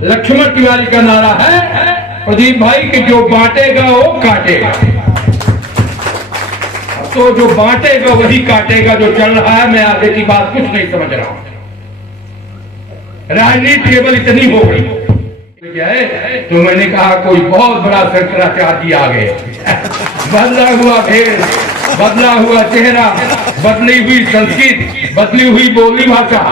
लक्ष्मण तिवारी का नारा है, प्रदीप भाई कि जो बांटेगा वो काटेगा। तो जो बांटेगा वही काटेगा जो चल रहा है। मैं आगे की बात कुछ नहीं समझ रहा हूं। राजनीति केवल इतनी हो गई क्या है? तो मैंने कहा कोई बहुत बड़ा शंकराचार्य आ गए। बदला हुआ भेद, बदला हुआ चेहरा, बदली हुई संस्कृति, बदली हुई बोली भाषा।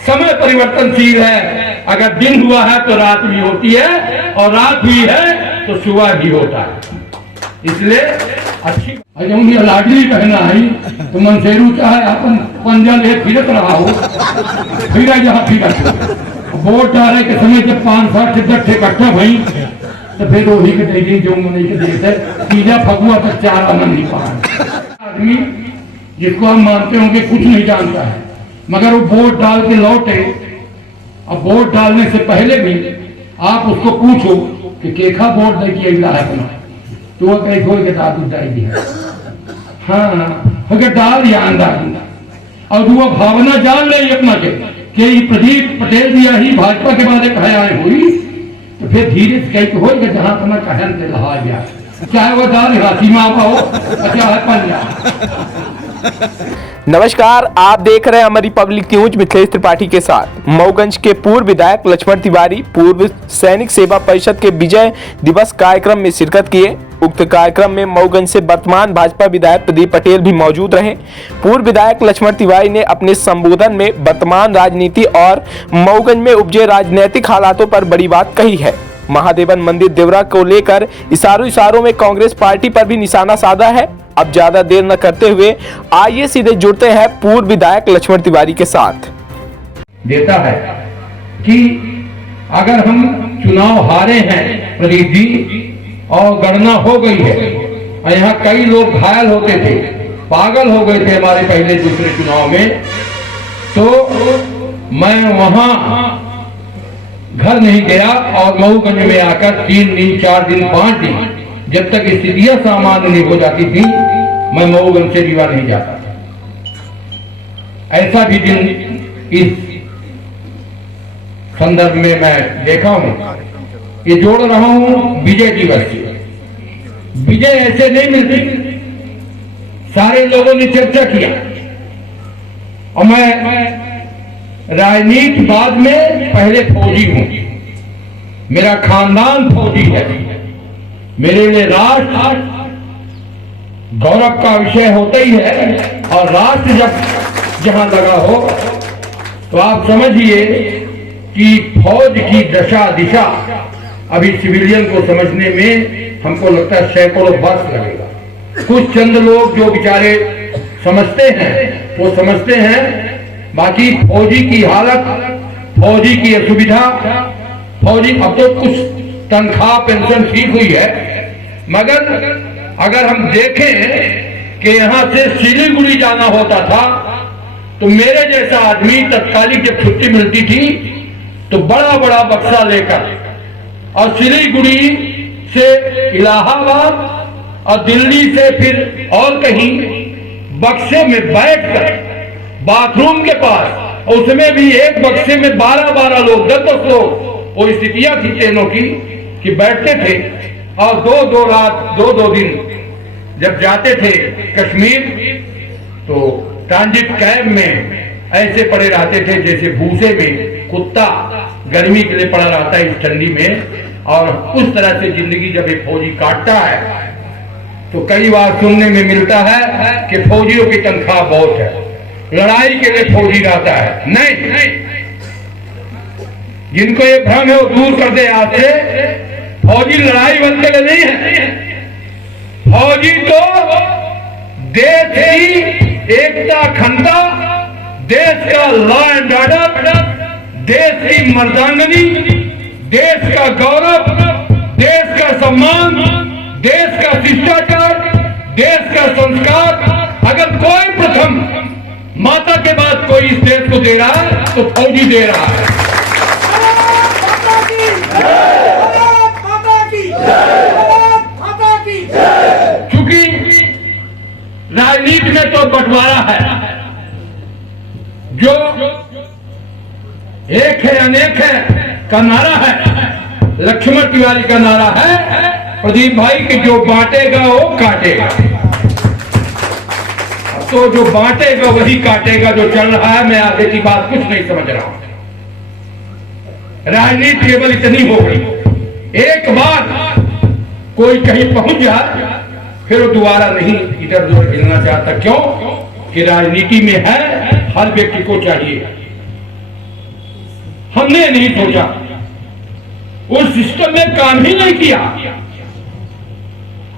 समय परिवर्तनशील है। अगर दिन हुआ है तो रात भी होती है, और रात हुई है तो सुबह भी होता है। इसलिए अच्छी लाडली कहना है तो मनसेरू चाहे अपन पंजा ले फिरत रहा हो, फिरा जहाँ फिरत। वोट डाले के समय जब 5-7 गट्ठे इकट्ठा भई तो फिर वही के देगी जो नहीं के देते तीजा फगुआ तक 4 आनंद नहीं पाए। आदमी जिसको हम मानते होंगे कुछ नहीं जानता है, मगर वो वोट डाल के लौटे। अब वोट डालने से पहले भी आप उसको पूछो कि केखा वोट दे के अगला है अपना, तो वो कहीं थोड़ी के दादू डाल दिया। हाँ अगर डाल या अंदाज, और वो भावना जान ले अपना के कि प्रदीप पटेल जी ही भाजपा के बाद एक आए हुई, तो फिर धीरे से कहीं हो जहां अपना कहन से रहा गया, चाहे वो दाल राशि में हो चाहे पंजाब। नमस्कार, आप देख रहे हैं हमारी पब्लिक न्यूज मिथिलेश त्रिपाठी के साथ। मऊगंज के पूर्व विधायक लक्ष्मण तिवारी पूर्व सैनिक सेवा परिषद के विजय दिवस कार्यक्रम में शिरकत किए। उक्त कार्यक्रम में मऊगंज से वर्तमान भाजपा विधायक प्रदीप पटेल भी मौजूद रहे। पूर्व विधायक लक्ष्मण तिवारी ने अपने संबोधन में वर्तमान राजनीति और मऊगंज में उपजे राजनीतिक हालातों पर बड़ी बात कही है। महादेवन मंदिर देवरा को लेकर इशारों में कांग्रेस पार्टी पर भी निशाना साधा है। अब ज्यादा देर न करते हुए आइए सीधे जुड़ते हैं पूर्व विधायक लक्ष्मण तिवारी के साथ। देता है कि अगर हम चुनाव हारे हैं प्रदीप जी, और गणना हो गई है, और यहाँ कई लोग घायल होते थे, पागल हो गए थे हमारे पहले दूसरे चुनाव में, तो मैं वहां घर नहीं गया और मऊगंज में आकर 3 दिन 4 दिन 5 दिन जब तक स्थितियां सामान्य नहीं हो जाती थी, मैं मऊगंज से रीवा नहीं जाता था। ऐसा भी दिन इस संदर्भ में मैं देखा हूं। ये जोड़ रहा हूं विजय दिवस से। विजय ऐसे नहीं मिलती, सारे लोगों ने चर्चा किया, और मैं राजनीति बाद में पहले फौजी हूं, मेरा खानदान फौजी है। मेरे लिए राष्ट्र गौरव का विषय होता ही है, और राष्ट्र जब जहां लगा हो तो आप समझिए कि फौज की दशा दिशा अभी सिविलियन को समझने में हमको लगता है सैकड़ों वर्ष लगेगा। कुछ चंद लोग जो बेचारे समझते हैं वो समझते हैं, बाकी फौजी की हालत, फौजी की असुविधा, फौजी अब तो कुछ तनख्वाह पेंशन ठीक हुई है, मगर अगर हम देखें कि यहां से सिलीगुड़ी जाना होता था तो मेरे जैसा आदमी तत्कालिक जब छुट्टी मिलती थी तो बड़ा बड़ा बक्सा लेकर, और सिलीगुड़ी से इलाहाबाद और दिल्ली से फिर और कहीं बक्से में बैठकर बाथरूम के पास, उसमें भी एक बक्से में 12-12 लोग 10-10 लोग, वो स्थितियां थी ट्रेनों की कि बैठते थे, और 2-2 रात 2-2 दिन जब जाते थे कश्मीर तो ट्रांजिट कैब में ऐसे पड़े रहते थे जैसे भूसे में कुत्ता गर्मी के लिए पड़ा रहता है इस ठंडी में। और उस तरह से जिंदगी जब एक फौजी काटता है तो कई बार सुनने में मिलता है कि फौजियों की तनख्वाह बहुत है, लड़ाई के लिए फौजी रहता है। नहीं, जिनको ये भ्रम है वो दूर कर दे आज से। फौजी लड़ाई बंद के लिए नहीं है, फौजी तो देश की एकता अखंडता, देश का लॉ एंड ऑर्डर, देश की मर्दांगनी, देश का गौरव, देश का सम्मान, देश का शिष्टाचार, देश का संस्कार, अगर कोई प्रथम माता के बाद कोई इस देश को दे रहा है तो फौजी दे रहा है। क्योंकि राजनीति में तो बंटवारा है, जो एक है अनेक है, का नारा है, लक्ष्मण तिवारी का नारा है, प्रदीप भाई कि जो बांटेगा वो काटेगा। तो जो बांटेगा वही काटेगा जो चल रहा है। मैं आगे की बात कुछ नहीं समझ रहा हूं। राजनीति केवल इतनी हो गई, एक बार कोई कहीं पहुंच जाए फिर वो दोबारा नहीं इधर उधर हिलना चाहता। क्यों? कि राजनीति में है, हर व्यक्ति को चाहिए। हमने नहीं सोचा, उस सिस्टम में काम ही नहीं किया।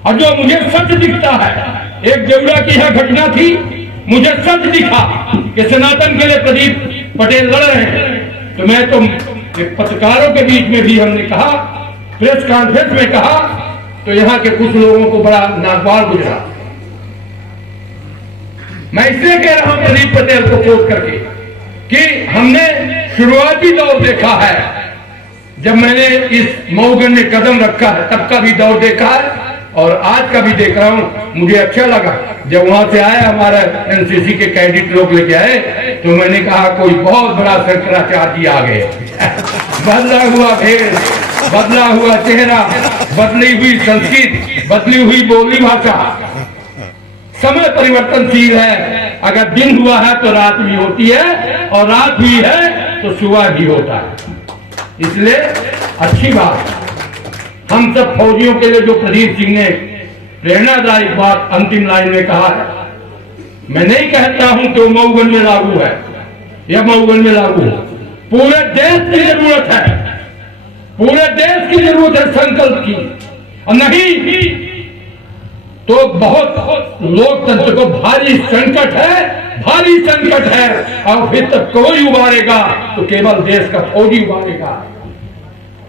और जो मुझे सच दिखता है, एक देवड़ा की यहां घटना थी, मुझे सच दिखा कि सनातन के लिए प्रदीप पटेल लड़ रहे हैं। तो मैं तो पत्रकारों के बीच में भी हमने कहा, प्रेस कॉन्फ्रेंस में कहा, तो यहां के कुछ लोगों को बड़ा नागवार गुजरा। मैं इसलिए कह रहा हूं प्रदीप पटेल को कोट करके कि हमने शुरुआती दौर देखा है, जब मैंने इस मऊगंज में कदम रखा है तब का भी दौर देखा है और आज का भी देख रहा हूं। मुझे अच्छा लगा जब वहां से आया, हमारा एनसीसी के कैडेट लोग लेके आए, तो मैंने कहा कोई बहुत बड़ा शंकराचार्य जी आ गए। बदला हुआ भेष, बदला हुआ चेहरा, बदली हुई संस्कृति, बदली हुई बोली भाषा। समय परिवर्तनशील है। अगर दिन हुआ है तो रात भी होती है, और रात हुई है तो सुबह भी होता है। इसलिए अच्छी बात, हम सब फौजियों के लिए जो प्रदीप सिंह ने प्रेरणादायक बात अंतिम लाइन में कहा है, मैं नहीं कहता हूं कि मऊगंज में लागू है या मऊगंज में लागू है। पूरे देश की जरूरत है, पूरे देश की जरूरत है संकल्प की। और नहीं तो बहुत लोकतंत्र को भारी संकट है, भारी संकट है। और फिर तक कोई उबारेगा तो केवल देश का फौजी उबारेगा।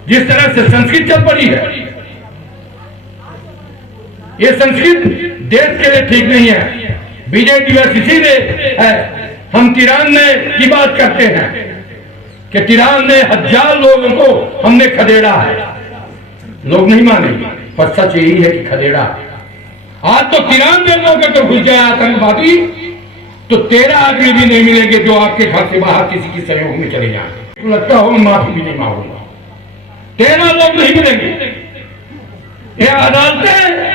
जिस तरह से संस्कृत चल पड़ी है, ये संस्कृत देश के लिए ठीक नहीं है। विजय दिवस इसीलिए है, हम 93 की बात करते हैं कि 93,000 लोगों को हमने खदेड़ा है। लोग नहीं मानेंगे, पर सच यही है कि खदेड़ा है। आज तो 93 लोग तो घुस जाए आतंकवादी, तो 13 आदमी भी नहीं मिलेंगे जो आपके घर से बाहर किसी की सहयोग में चले जाएंगे। तो लगता हो मैं माफी भी नहीं मांगूंगा। 13 लोग नहीं मिलेंगे। यह अदालतें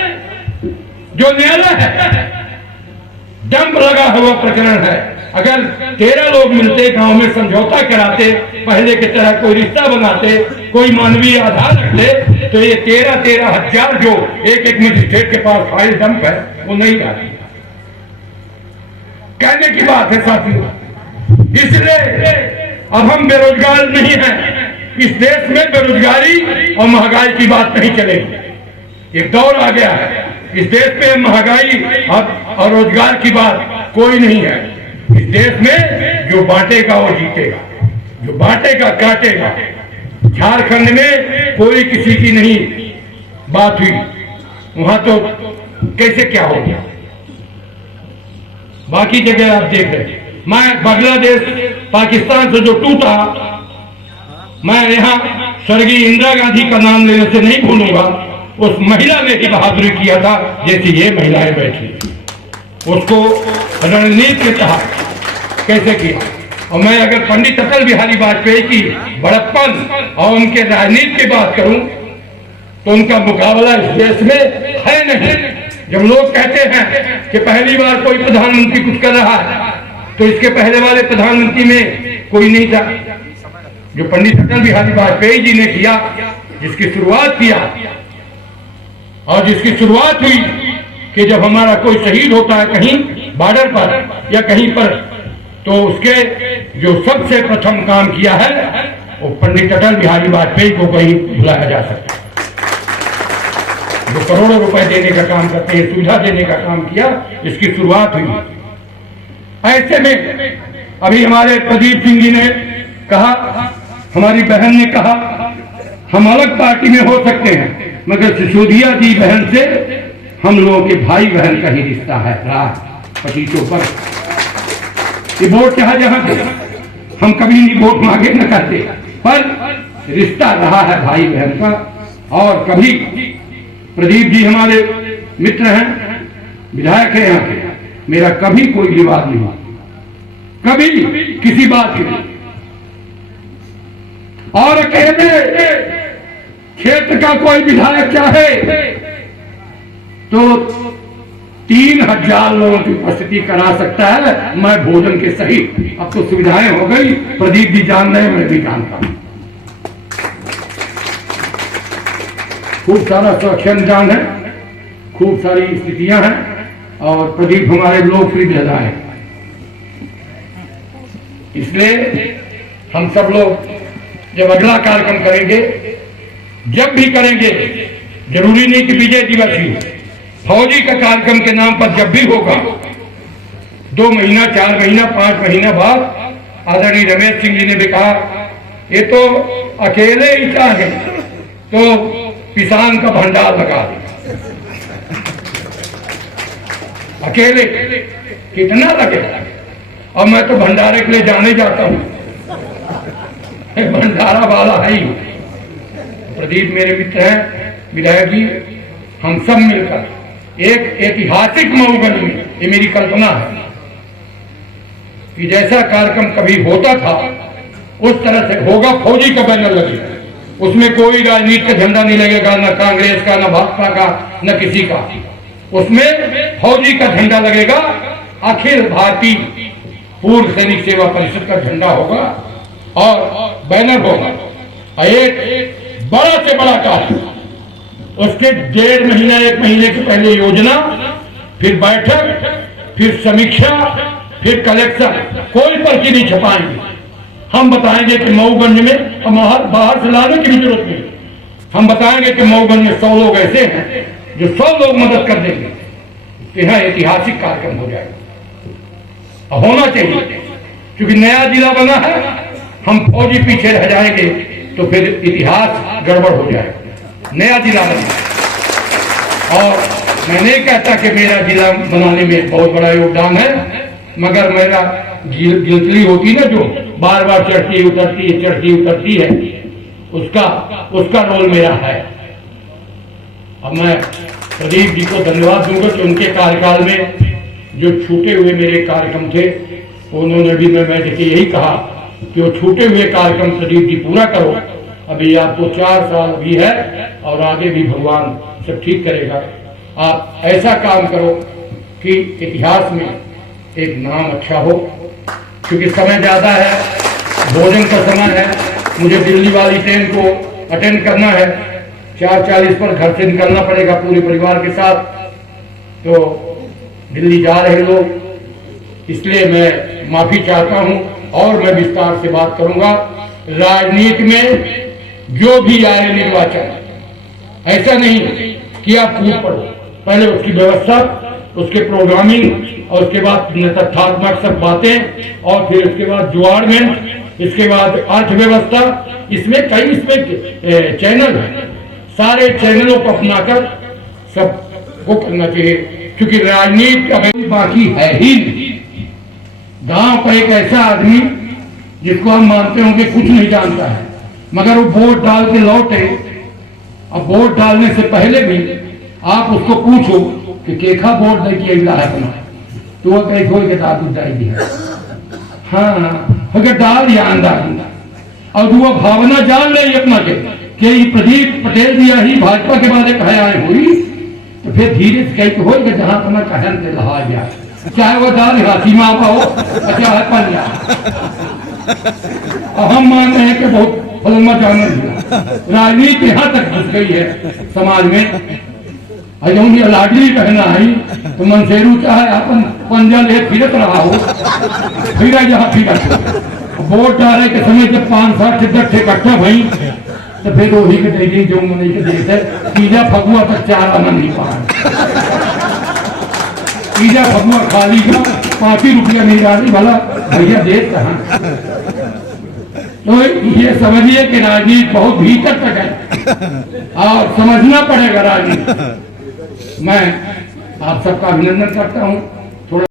जो न्यायालय है, डंप लगा हुआ प्रकरण है। अगर 13 लोग मिलते, गांव में समझौता कराते, पहले की तरह कोई रिश्ता बनाते, कोई मानवीय आधार रखते, तो ये 13,000 जो एक एक मजिस्ट्रेट के पास फाइल डंप है, वो नहीं आती। कहने की बात है साथियों। इसलिए अब हम बेरोजगार नहीं हैं। इस देश में बेरोजगारी और महंगाई की बात नहीं चलेगी। एक दौर आ गया है, इस देश में महंगाई और रोजगार की बात कोई नहीं है। इस देश में जो बांटेगा वो जीतेगा, जो बांटेगा काटेगा। झारखंड में कोई किसी की नहीं बात हुई, वहां तो कैसे क्या हो गया। बाकी जगह आप देख रहे हैं। मैं बांग्लादेश पाकिस्तान से जो टूटा, मैं यहां स्वर्गीय इंदिरा गांधी का नाम लेने से नहीं भूलूंगा। उस महिला ने ही बहादुरी किया था जैसे ये महिलाएं बैठी, उसको रणनीति के तहत कैसे किया। और मैं अगर पंडित अटल बिहारी वाजपेयी की बड़प्पन और उनके राजनीति की बात करूं तो उनका मुकाबला इस देश में है नहीं। जब लोग कहते हैं कि पहली बार कोई प्रधानमंत्री कुछ कर रहा है, तो इसके पहले वाले प्रधानमंत्री में कोई नहीं था। जो पंडित अटल बिहारी वाजपेयी जी ने किया, जिसकी शुरुआत किया, और जिसकी शुरुआत हुई कि जब हमारा कोई शहीद होता है कहीं बॉर्डर पर या कहीं पर, तो उसके जो सबसे प्रथम काम किया है वो पंडित अटल बिहारी वाजपेयी को कहीं बुलाया जा सकता है। जो करोड़ों रुपए देने का काम करते हैं, सुविधा देने का काम किया, इसकी शुरुआत हुई। ऐसे में अभी हमारे प्रदीप सिंह जी ने कहा, हमारी बहन ने कहा, हम अलग पार्टी में हो सकते हैं, मगर सिसोदिया जी बहन से हम लोगों के भाई बहन का ही रिश्ता है। पटीचों पर ये वोट चाहे जहां थे, हम कभी नहीं वोट मांगे न करते, पर रिश्ता रहा है भाई बहन का। और कभी प्रदीप जी हमारे मित्र हैं, विधायक है यहाँ के, मेरा कभी कोई विवाद नहीं हुआ, कभी किसी बात के। और अकेले क्षेत्र का कोई विधायक चाहे तो 3000 लोगों की उपस्थिति करा सकता है, मैं भोजन के सहित। अब तो सुविधाएं हो गई, प्रदीप जी जान रहे, मैं भी जानता हूं। खूब सारा सुरक्षा इंतजाम है, खूब सारी स्थितियां हैं, और प्रदीप हमारे लोकप्रिय नेता है। इसलिए हम सब लोग जब अगला कार्यक्रम करेंगे, जब भी करेंगे, जरूरी नहीं कि विजय दिवस ही, फौजी का कार्यक्रम के नाम पर जब भी होगा, 2 महीना, 4 महीना, 5 महीना बाद आदरणीय रमेश सिंह जी ने भी कहा, ये तो अकेले ही चाहे तो किसान का भंडार लगा दे। अकेले कितना लगेगा? और मैं तो भंडारे के लिए जाने जाता हूं, भंडारा वाला है ही। प्रदीप मेरे मित्र हैं, विधायक जी, हम सब मिलकर एक ऐतिहासिक मऊगंज में, ये मेरी कल्पना है कि जैसा कार्यक्रम कभी होता था उस तरह से होगा। फौजी का बैनर लगेगा, उसमें कोई राजनीति का झंडा नहीं लगेगा, न कांग्रेस का, न भाजपा का, न किसी का। उसमें फौजी का झंडा लगेगा, अखिल भारतीय पूर्व सैनिक सेवा परिषद का झंडा होगा और बैनर होगा। एक बड़ा से बड़ा कार्य, उसके 1.5 महीना, 1 महीने के पहले योजना, फिर बैठक, फिर समीक्षा, फिर कलेक्शन। कोई पर्ची नहीं छपाएंगे, हम बताएंगे कि मऊगंज में, बाहर से लाने की भी जरूरत नहीं, हम बताएंगे कि मऊगंज में 100 लोग ऐसे हैं जो 100 लोग मदद कर देंगे। यह ऐतिहासिक कार्यक्रम हो जाएगा, होना चाहिए, क्योंकि नया जिला बना है। हम फौजी पीछे रह जाएंगे तो फिर इतिहास गड़बड़ हो जाएगा। नया जिला बना, और मैं नहीं कहता कि मेरा जिला बनाने में बहुत बड़ा योगदान है, मगर मेरा गिलतली होती ना, जो बार बार चढ़ती उतरती है, चढ़ती उतरती है, उसका रोल मेरा है। अब मैं प्रदीप जी को धन्यवाद दूंगा कि उनके कार्यकाल में जो छूटे हुए मेरे कार्यक्रम थे, उन्होंने भी, मैं देखिए यही कहा कि वो छूटे हुए कार्यक्रम प्रदीप जी पूरा करो। अभी आपको 4 साल भी है और आगे भी भगवान सब ठीक करेगा। आप ऐसा काम करो कि इतिहास में एक नाम अच्छा हो, क्योंकि समय ज्यादा है, भोजन का समय है, मुझे दिल्ली वाली ट्रेन को अटेंड करना है, 4:40 पर घर से निकलना पड़ेगा पूरे परिवार के साथ। तो दिल्ली जा रहे लोग, इसलिए मैं माफी चाहता हूं और मैं विस्तार से बात करूंगा। राजनीति में जो भी आए निर्वाचन, ऐसा नहीं कि आप कूद पड़ो, पहले उसकी व्यवस्था, उसके प्रोग्रामिंग, और उसके बाद तथ्यात्मक सब बातें, और फिर उसके बाद जुआरमेंट, इसके बाद अर्थव्यवस्था। इसमें कई चैनल है, सारे चैनलों को अपनाकर सबको करना चाहिए, क्योंकि राजनीति अभी बाकी है ही नहीं। गांव का एक ऐसा आदमी जिसको हम मानते होंगे कुछ नहीं जानता है, मगर वो वोट डाल के लौटे, अब वोट डालने से पहले भी आप उसको पूछो कि केखा वोट दे के अगला है अपना, तो वो कहीं खोल के दादू जाएगी, हाँ अगर डाल या अंदाज, और वो भावना जान ले अपना के प्रदीप पटेल दिया ही भाजपा के बाद आए हुई, तो फिर धीरे से कहीं हो जहां अपना कहन से लहा गया, चाहे वो दाल सीमा हो, अच्छा है पंजा। और हम मान रहे हैं कि बहुत फलमा जाना राजनीति यहाँ तक घुस गई है समाज में। अयोगी लाडली कहना है तो मनसेरू चाहे अपन पंजा ले फिरत रहा हो, फिर जहाँ फिरत वोट डाले के समय जब 5-7 टिकट इकट्ठा भई, तो फिर वही के दे जो नहीं के देते तीजा फगुआ तक 4 आना नहीं पाया। तीजा फगुआ खाली का 5 रुपया नहीं डाली, भला भैया देश कहाँ। तो ये समझिए कि राजनीति बहुत भीतर तक है और समझना पड़ेगा राजनीति। मैं आप सबका अभिनंदन करता हूँ।